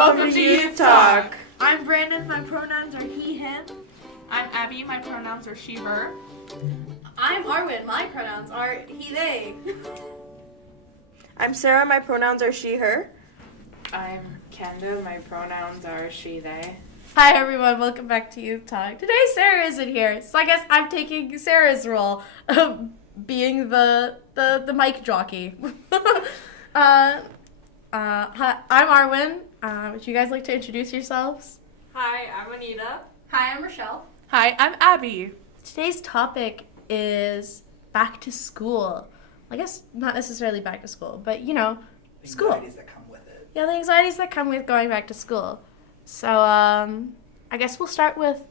Welcome to Youth Talk. I'm Brandon, my pronouns are he, him. I'm Abby, my pronouns are she, her. I'm Arwen, my pronouns are he, they. I'm Sarah, my pronouns are she, her. I'm Kendall, my pronouns are she, they. Hi everyone, welcome back to Youth Talk. Today Sarah isn't here, so I guess I'm taking Sarah's role of being the mic jockey. Hi, I'm Arwen. Would you guys like to introduce yourselves? Hi, I'm Anita. Hi, I'm Rochelle. Hi, I'm Abby. Today's topic is back to school. I guess not necessarily back to school, but school. The anxieties that come with it. Yeah, the anxieties that come with going back to school. So, I guess we'll start with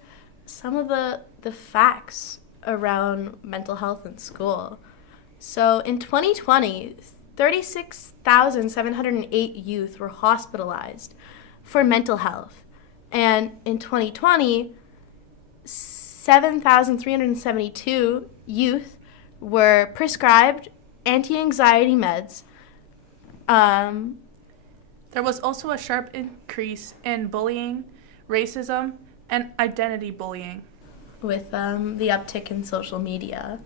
some of the facts around mental health in school. So, in 2020, 36,708 youth were hospitalized for mental health. And in 2020, 7,372 youth were prescribed anti-anxiety meds. There was also a sharp increase in bullying, racism, and identity bullying. With the uptick in social media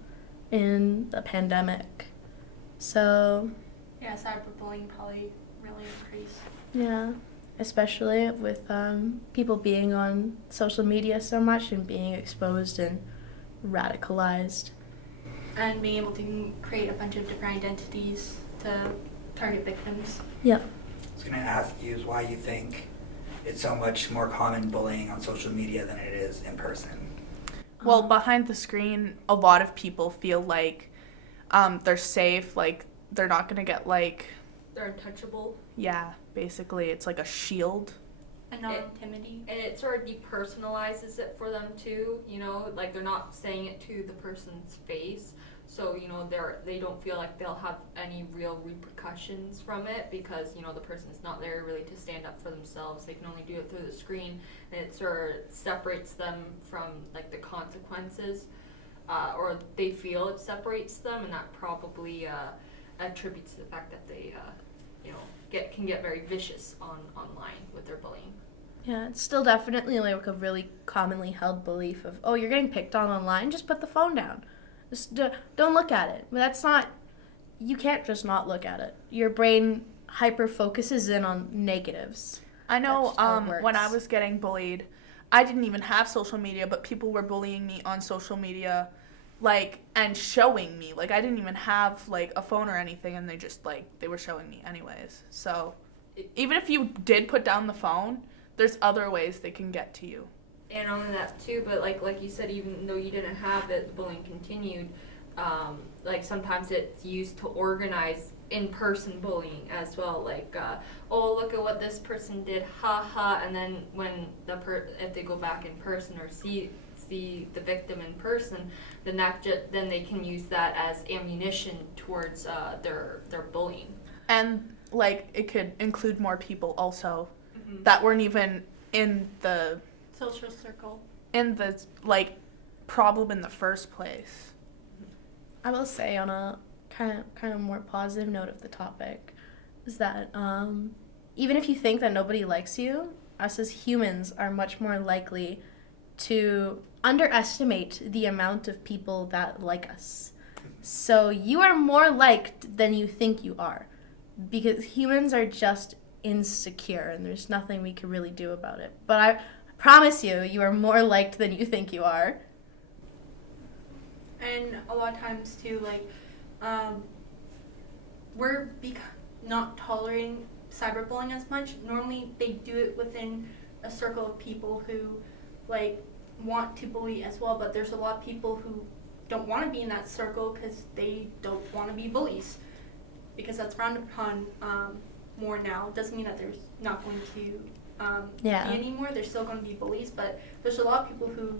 in the pandemic. So, Yeah, cyberbullying probably really increased. yeah, especially with people being on social media so much and being exposed and radicalized. And being able to create a bunch of different identities to target victims. Yep. I was going to ask you is why you think it's so much more common bullying on social media than it is in person. Well, behind the screen, a lot of people feel like they're safe, like they're not going to get They're untouchable. yeah, basically it's like a shield. Anonymity. And it sort of depersonalizes it for them too, like they're not saying it to the person's face. So, they don't feel like they'll have any real repercussions from it because, the person is not there really to stand up for themselves. They can only do it through the screen, and it sort of separates them from, the consequences, or they feel it separates them, and that probably attributes to the fact that they, can get very vicious online with their bullying. Yeah, it's still definitely like a really commonly held belief of, oh, you're getting picked on online, just put the phone down. Just don't look at it. But that's not, you can't just not look at it. Your brain hyper-focuses in on negatives. I know That's how it when I works. was getting bullied, I didn't even have social media, but people were bullying me on social media, and showing me. I didn't even have, a phone or anything, and they just, they were showing me anyways. So, even if you did put down the phone, there's other ways they can get to you. And only that too, but like you said, even though you didn't have it, the bullying continued. Sometimes it's used to organize in-person bullying as well. Oh, look at what this person did, ha ha. And then when if they go back in person or see the victim in person, then then they can use that as ammunition towards their bullying. And it could include more people also that weren't even in the Social circle. problem in the first place. I will say on a kind of more positive note of the topic is that even if you think that nobody likes you, us as humans are much more likely to underestimate the amount of people that like us. So you are more liked than you think you are because humans are just insecure and there's nothing we can really do about it. But I promise you, you are more liked than you think you are. And a lot of times too, we're not tolerating cyberbullying as much. Normally they do it within a circle of people who want to bully as well, but there's a lot of people who don't want to be in that circle because they don't want to be bullies, because that's frowned upon more now. Doesn't mean that there's not going to be anymore. There's still going to be bullies, but there's a lot of people who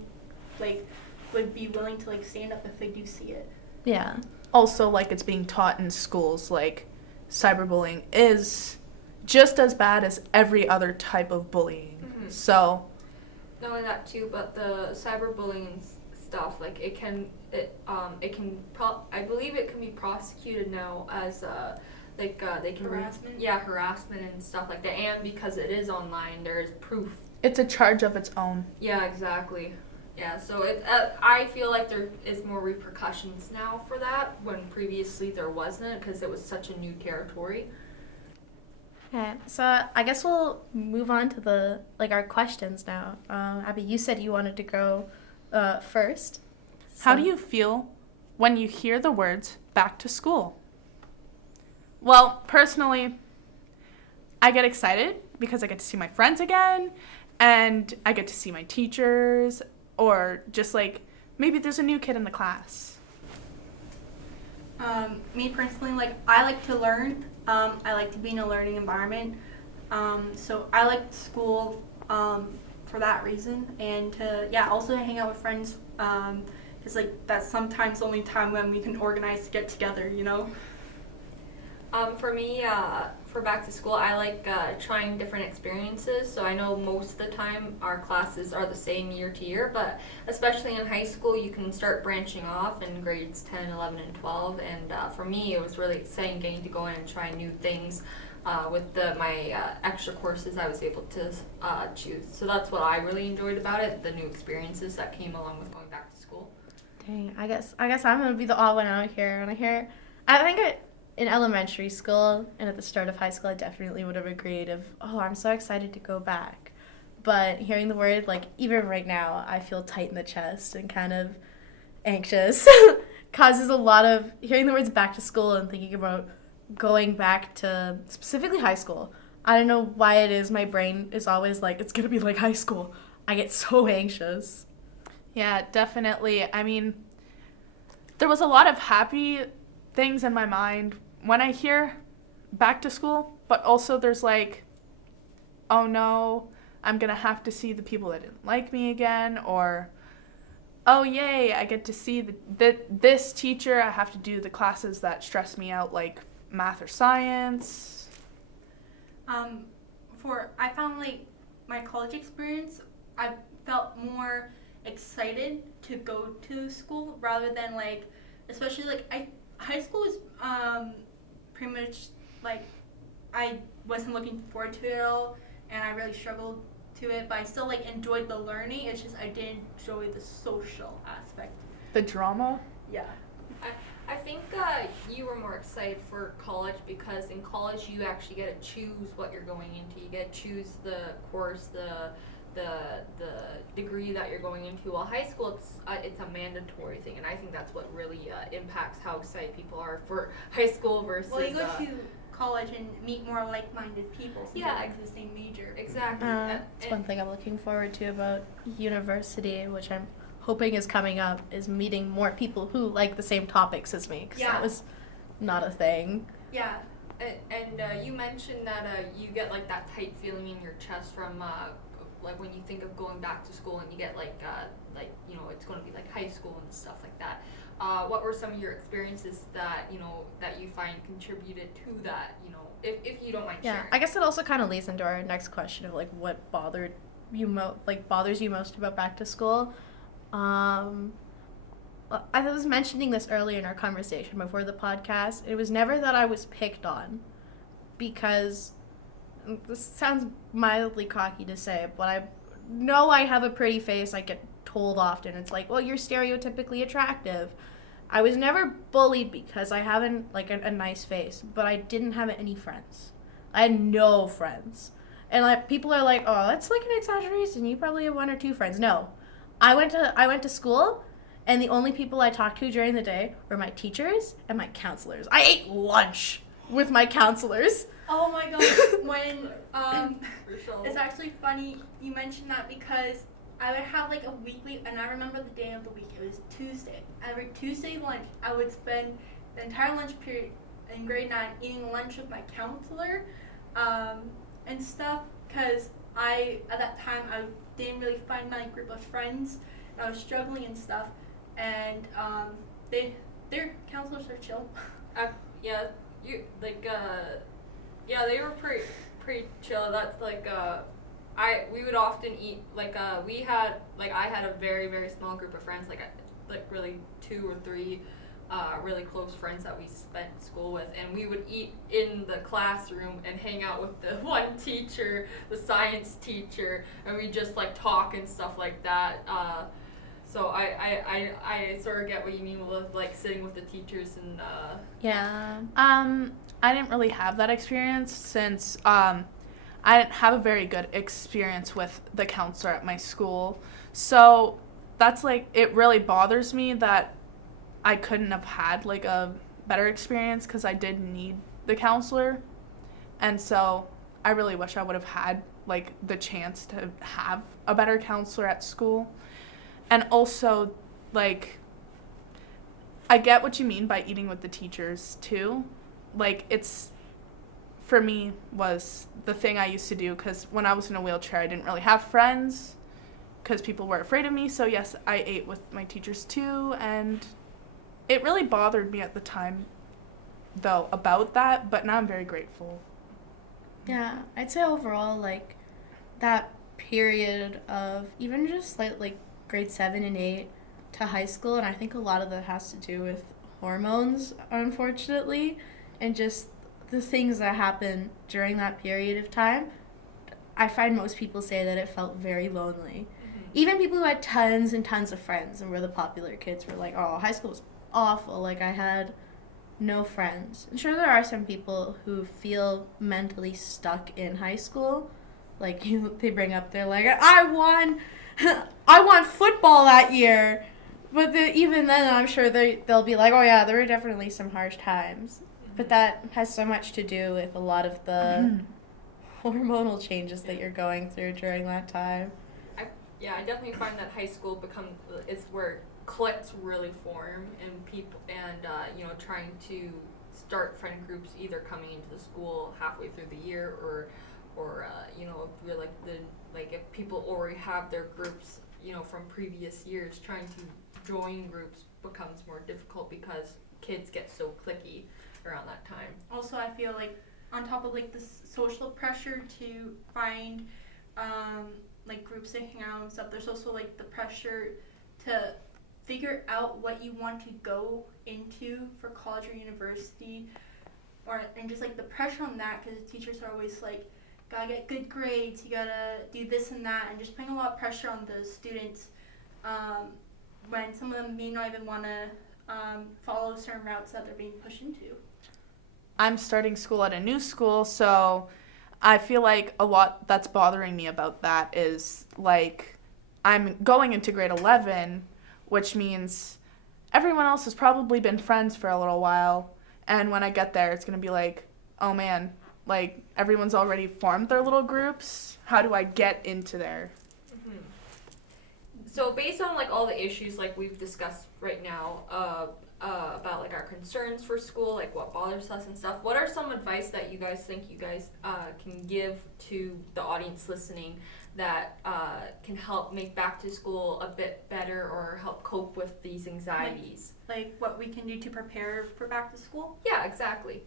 would be willing to stand up if they do see it. Yeah. Also, it's being taught in schools, cyberbullying is just as bad as every other type of bullying. Mm-hmm. So, Not only that too, but the cyberbullying stuff, I believe it can be prosecuted now as like they can Harassment? harassment and stuff like that, and because it is online, there is proof. It's a charge of its own. Yeah, exactly. Yeah, so I feel like there is more repercussions now for that when previously there wasn't, because it was such a new territory. Okay, so I guess we'll move on to our questions now. Abby, you said you wanted to go first. How do you feel when you hear the words back to school? Well, personally, I get excited because I get to see my friends again, and I get to see my teachers, or just like maybe there's a new kid in the class. Me personally, like, I like to learn. I like to be in a learning environment. So I like school for that reason, and to also hang out with friends. Because like that's sometimes the only time when we can organize to get together, you know. For me, for back to school, I like trying different experiences. So I know most of the time our classes are the same year to year, but especially in high school, you can start branching off in grades 10, 11, and 12. And for me, it was really exciting getting to go in and try new things. With my extra courses, I was able to choose. So that's what I really enjoyed about it, the new experiences that came along with going back to school. Dang, I guess I'm gonna be the odd one out here. I think in elementary school and at the start of high school, I definitely would have agreed I'm so excited to go back. But hearing the word, like, even right now, I feel tight in the chest and kind of anxious. Causes a lot of, hearing the words back to school and thinking about going back to specifically high school. I don't know why it is, my brain is always like, it's gonna be like high school. I get so anxious. Yeah, definitely. I mean, there was a lot of happy things in my mind when I hear back to school, but also there's like, oh no, I'm gonna have to see the people that didn't like me again, or oh yay, I get to see this teacher. I have to do the classes that stress me out, like math or science. I found like my college experience, I felt more excited to go to school rather than like, especially like high school is pretty much like I wasn't looking forward to it at all, and I really struggled to it, but I still like enjoyed the learning. It's just I didn't enjoy the social aspect. The drama? Yeah. I think you were more excited for college because in college you actually get to choose what you're going into. You get to choose the course, the degree that you're going into. While high school, it's a mandatory thing, and I think that's what really impacts how excited people are for high school versus. Well, you go to college and meet more like-minded people. So you like the same major. Exactly. It's one thing I'm looking forward to about university, which I'm hoping is coming up, is meeting more people who like the same topics as me, because that was not a thing. Yeah. And you mentioned that you get like that tight feeling in your chest from like when you think of going back to school, and you get like you know, it's going to be like high school and stuff like that. What were some of your experiences that that you find contributed to that? You know, if you don't mind sharing. I guess it also kind of leads into our next question of like what bothers you most about back to school. I was mentioning this earlier in our conversation before the podcast. It was never that I was picked on, because this sounds mildly cocky to say, but I know I have a pretty face. I get told often, it's like, well, you're stereotypically attractive. I was never bullied because I haven't like a nice face, but I didn't have any friends. I had no friends. And like people are like, oh, that's like an exaggeration. You probably have one or two friends. No. I went to school, and the only people I talked to during the day were my teachers and my counselors. I ate lunch with my counselors. Oh my god, when it's actually funny you mentioned that, because I would have like a weekly, and I remember the day of the week, it was Tuesday. Every Tuesday lunch, I would spend the entire lunch period in grade 9 eating lunch with my counselor and stuff, because at that time, I didn't really find my group of friends, and I was struggling and stuff, and their counselors are chill. They were pretty chill. That's like we would often eat like I had a very very small group of friends, like really 2 or 3 really close friends that we spent school with, and we would eat in the classroom and hang out with the one teacher, the science teacher, and we just like talk and stuff like that. So I sort of get what you mean with like sitting with the teachers and Yeah. I didn't really have that experience since I didn't have a very good experience with the counselor at my school. So that's like, it really bothers me that I couldn't have had like a better experience because I did need the counselor. And so I really wish I would have had like the chance to have a better counselor at school. And also, like, I get what you mean by eating with the teachers too. Like, it's, for me, was the thing I used to do because when I was in a wheelchair, I didn't really have friends because people were afraid of me. So yes, I ate with my teachers too, and it really bothered me at the time, though, about that, but now I'm very grateful. Yeah, I'd say overall, like, that period of even just like grade 7 and 8 to high school, and I think a lot of that has to do with hormones, unfortunately, and just the things that happen during that period of time. I find most people say that it felt very lonely. Even people who had tons and tons of friends and were the popular kids were like, oh, high school was awful. Like, I had no friends. And sure, there are some people who feel mentally stuck in high school. Like, they bring up, they're like, I won football that year. But even then, I'm sure they'll be like, oh yeah, there were definitely some harsh times. But that has so much to do with a lot of the hormonal changes that you're going through during that time. I definitely find that high school it's where cliques really form, and people trying to start friend groups either coming into the school halfway through the year or through if people already have their groups from previous years, trying to join groups becomes more difficult because kids get so cliquey around that time. Also, I feel like on top of like the social pressure to find like groups to hang out and stuff, there's also like the pressure to figure out what you want to go into for college or university, and just like the pressure on that, because the teachers are always like, gotta get good grades, you gotta do this and that, and just putting a lot of pressure on the students when some of them may not even want to follow certain routes that they're being pushed into. I'm starting school at a new school, so I feel like a lot that's bothering me about that is, like, I'm going into grade 11, which means everyone else has probably been friends for a little while, and when I get there, it's going to be like, oh man, like, everyone's already formed their little groups. How do I get into there? Mm-hmm. So based on, like, all the issues, like, we've discussed right now, about like our concerns for school, like what bothers us and stuff, what are some advice that you guys think you guys can give to the audience listening that can help make back to school a bit better or help cope with these anxieties? Like what we can do to prepare for back to school? Yeah, exactly.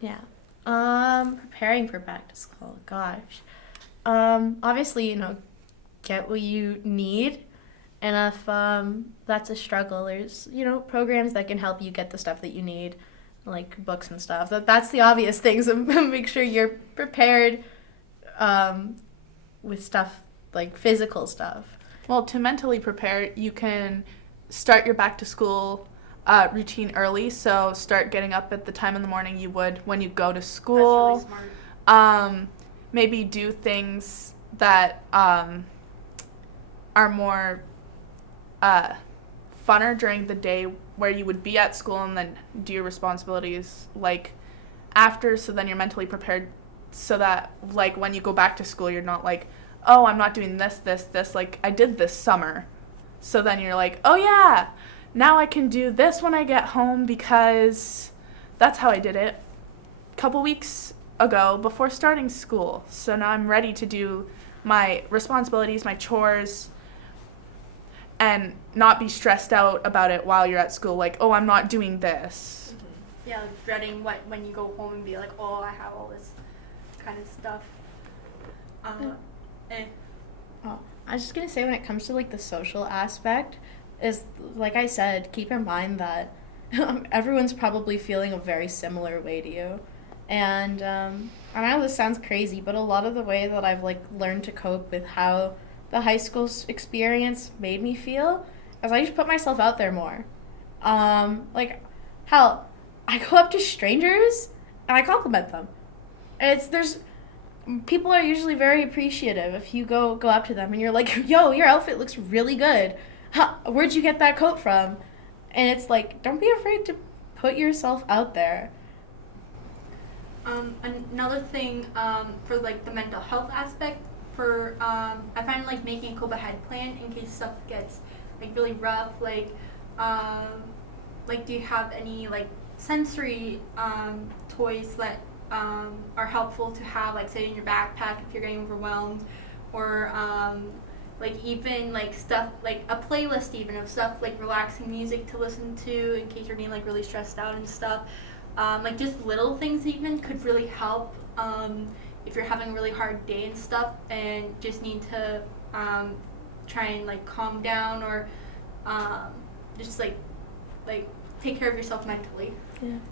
Yeah. Preparing for back to school, gosh. Obviously, get what you need. And if that's a struggle, there's, programs that can help you get the stuff that you need, like books and stuff. That's the obvious things. Make sure you're prepared with stuff, like physical stuff. Well, to mentally prepare, you can start your back to school routine early. So start getting up at the time in the morning you would when you go to school. That's really smart. Maybe do things that are more funner during the day where you would be at school, and then do your responsibilities like after, so then you're mentally prepared so that like when you go back to school you're not like, oh, I'm not doing this like I did this summer. So then you're like, oh yeah, now I can do this when I get home because that's how I did it a couple weeks ago before starting school. So now I'm ready to do my responsibilities, my chores, and not be stressed out about it while you're at school, like, oh, I'm not doing this. Mm-hmm. Yeah, like dreading when you go home and be like, oh, I have all this kind of stuff. Oh, I was just going to say, when it comes to, like, the social aspect, is, like I said, keep in mind that everyone's probably feeling a very similar way to you. And I know this sounds crazy, but a lot of the way that I've like learned to cope with how the high school experience made me feel is I just put myself out there more. Like, hell, I go up to strangers and I compliment them. There's people are usually very appreciative if you go up to them and you're like, yo, your outfit looks really good. Where'd you get that coat from? And it's like, don't be afraid to put yourself out there. Another thing for like the mental health aspect, I find like making a cope ahead plan in case stuff gets like really rough. Like do you have any like sensory toys that are helpful to have, like say in your backpack if you're getting overwhelmed, or like even like stuff like a playlist even of stuff like relaxing music to listen to in case you're getting like really stressed out and stuff. Like just little things even could really help if you're having a really hard day and stuff and just need to try and like calm down, or just like take care of yourself mentally.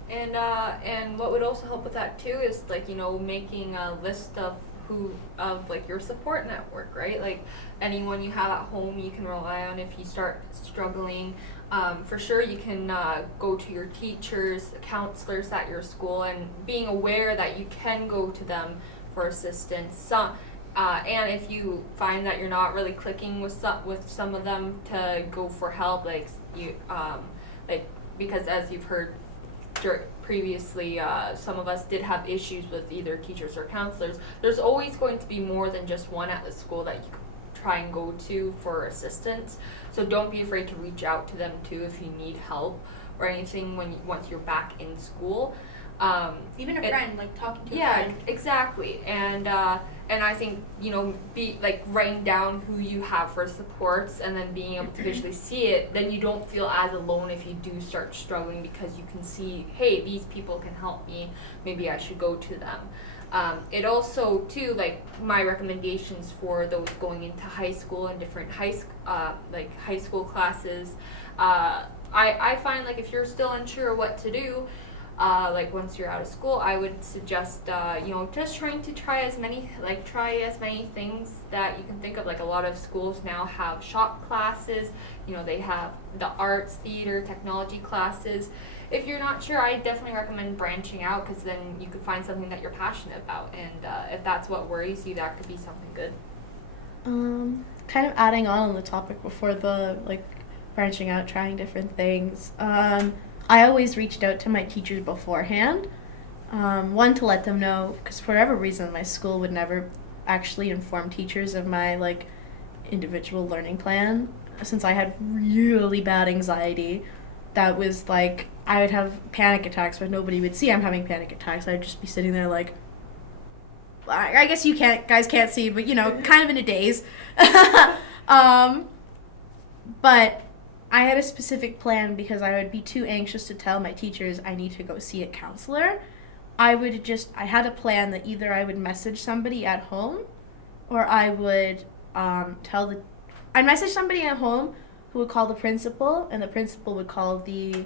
Yeah. And what would also help with that too is like, you know, making a list of like your support network, right? Like anyone you have at home you can rely on if you start struggling. For sure you can go to your teachers, counselors at your school, and being aware that you can go to them for assistance. And if you find that you're not really clicking with some of them, to go for help, like because as you've heard previously, some of us did have issues with either teachers or counselors. There's always going to be more than just one at the school that you can try and go to for assistance. So don't be afraid to reach out to them too if you need help or anything once you're back in school. Even a friend, like talking to a Yeah, friend. exactly. And I think, you know, be like writing down who you have for supports and then being able to visually see it, then you don't feel as alone if you do start struggling, because you can see, hey, these people can help me, maybe I should go to them. It also too, like my recommendations for those going into high school and different high school classes, I find like if you're still unsure what to do, like once you're out of school, I would suggest just try as many things that you can think of. Like a lot of schools now have shop classes, you know, they have the arts, theater, technology classes. If you're not sure, I definitely recommend branching out, because then you could find something that you're passionate about, and if that's what worries you, that could be something good. Kind of adding on the topic before the like branching out, trying different things. I always reached out to my teachers beforehand. One, to let them know, because for whatever reason my school would never actually inform teachers of my like individual learning plan, since I had really bad anxiety. That was like, I would have panic attacks, but nobody would see I'm having panic attacks. I'd just be sitting there like, I guess you guys can't see, but you know, kind of in a daze. But I had a specific plan because I would be too anxious to tell my teachers I need to go see a counselor. I had a plan that either I would message somebody at home, or I would I'd message somebody at home who would call the principal, and the principal would call the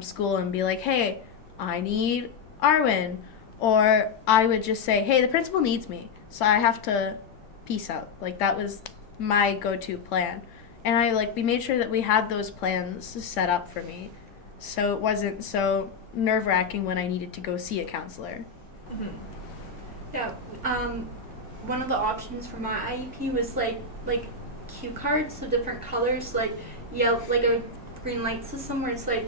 school and be like, hey, I need Arwen. Or I would just say, hey, the principal needs me, so I have to peace out. Like, that was my go-to plan. And we made sure that we had those plans set up for me, so it wasn't so nerve-wracking when I needed to go see a counselor. Mm-hmm. Yeah. One of the options for my IEP was like cue cards, so different colors, like yellow, like a green light system where it's like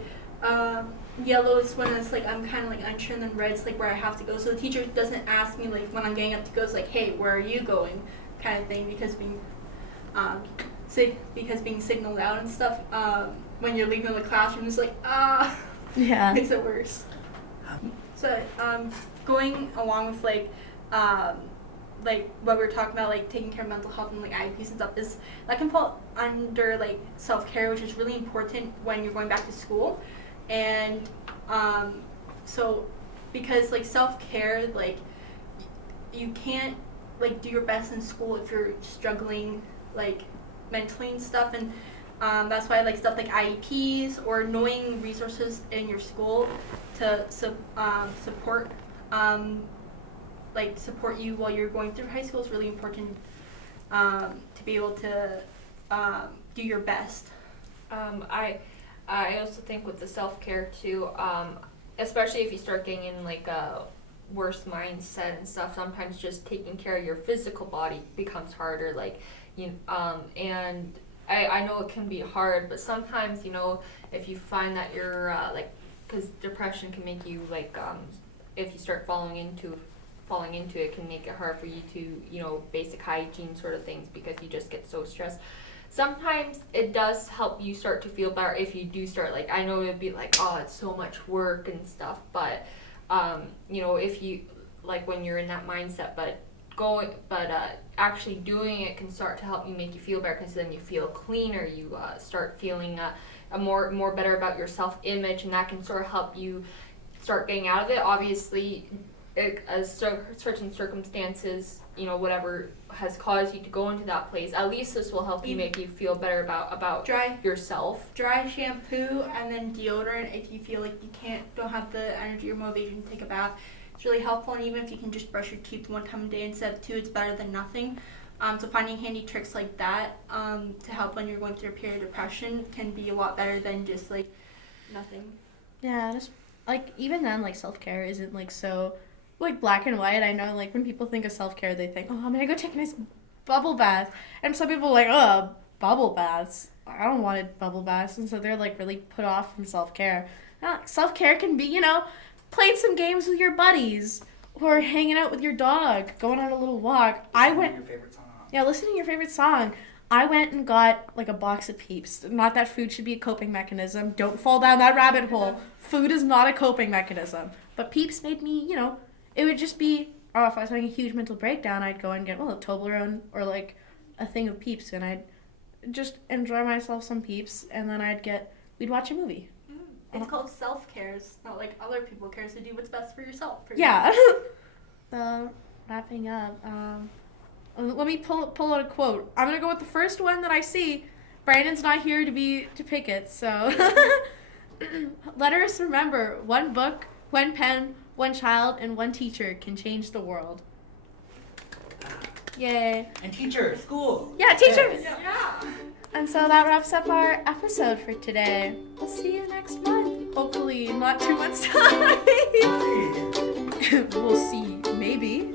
yellow is when it's like I'm kind of like unsure, and then red's like where I have to go. So the teacher doesn't ask me like when I'm getting up to go, it's like, hey, where are you going, kind of thing, because being signaled out and stuff when you're leaving the classroom is like Yeah. makes it worse. So going along with like what we were talking about, like taking care of mental health and like IEPs and stuff, is that can fall under like self-care, which is really important when you're going back to school. And so because like self-care, like you can't like do your best in school if you're struggling like mentally and stuff. And That's why I like stuff like IEPs or knowing resources in your school to support support you while you're going through high school is really important to be able to do your best. I also think with the self-care too, especially if you start getting in like a worse mindset and stuff, sometimes just taking care of your physical body becomes harder. Like, and I know it can be hard, but sometimes, if you find that you're because depression can make you like, if you start falling into it, can make it hard for you to, basic hygiene sort of things, because you just get so stressed. Sometimes it does help you start to feel better if you do start, like, I know it'd be like, oh, it's so much work and stuff, but, if you, like, when you're in that mindset, actually doing it can start to help you make you feel better, because then you feel cleaner, you start feeling more better about your self-image, and that can sort of help you start getting out of it. Obviously, as certain circumstances, whatever has caused you to go into that place, at least this will help you make you feel better about yourself. Dry shampoo and then deodorant if you feel like you don't have the energy or motivation to take a bath. It's really helpful, and even if you can just brush your teeth one time a day instead of two, it's better than nothing. So finding handy tricks like that to help when you're going through a period of depression can be a lot better than just like nothing. Yeah, just like even then, like self-care isn't like so like black and white. I know like when people think of self-care, they think, oh, I'm gonna go take a nice bubble bath, and some people are like, oh, bubble baths, I don't want bubble baths, and so they're like really put off from self-care. Self-care can be, playing some games with your buddies, or hanging out with your dog, going on a little walk. Your favorite song. Yeah, listen to your favorite song. I went and got like a box of Peeps. Not that food should be a coping mechanism. Don't fall down that rabbit hole. Food is not a coping mechanism. But Peeps made me, it would just be, if I was having a huge mental breakdown, I'd go and get, a Toblerone or like a thing of Peeps, and I'd just enjoy myself some Peeps, and then we'd watch a movie. It's called self-care. It's not like other people care, so do what's best for yourself. Yeah. Wrapping up, let me pull out a quote. I'm gonna go with the first one that I see. Brandon's not here to pick it, so let us remember: one book, one pen, one child, and one teacher can change the world. Yay! And teachers, school. Yeah, teachers. Yeah. And so that wraps up our episode for today. We'll see you next month. Hopefully, in not 2 months' time. We'll see. Maybe.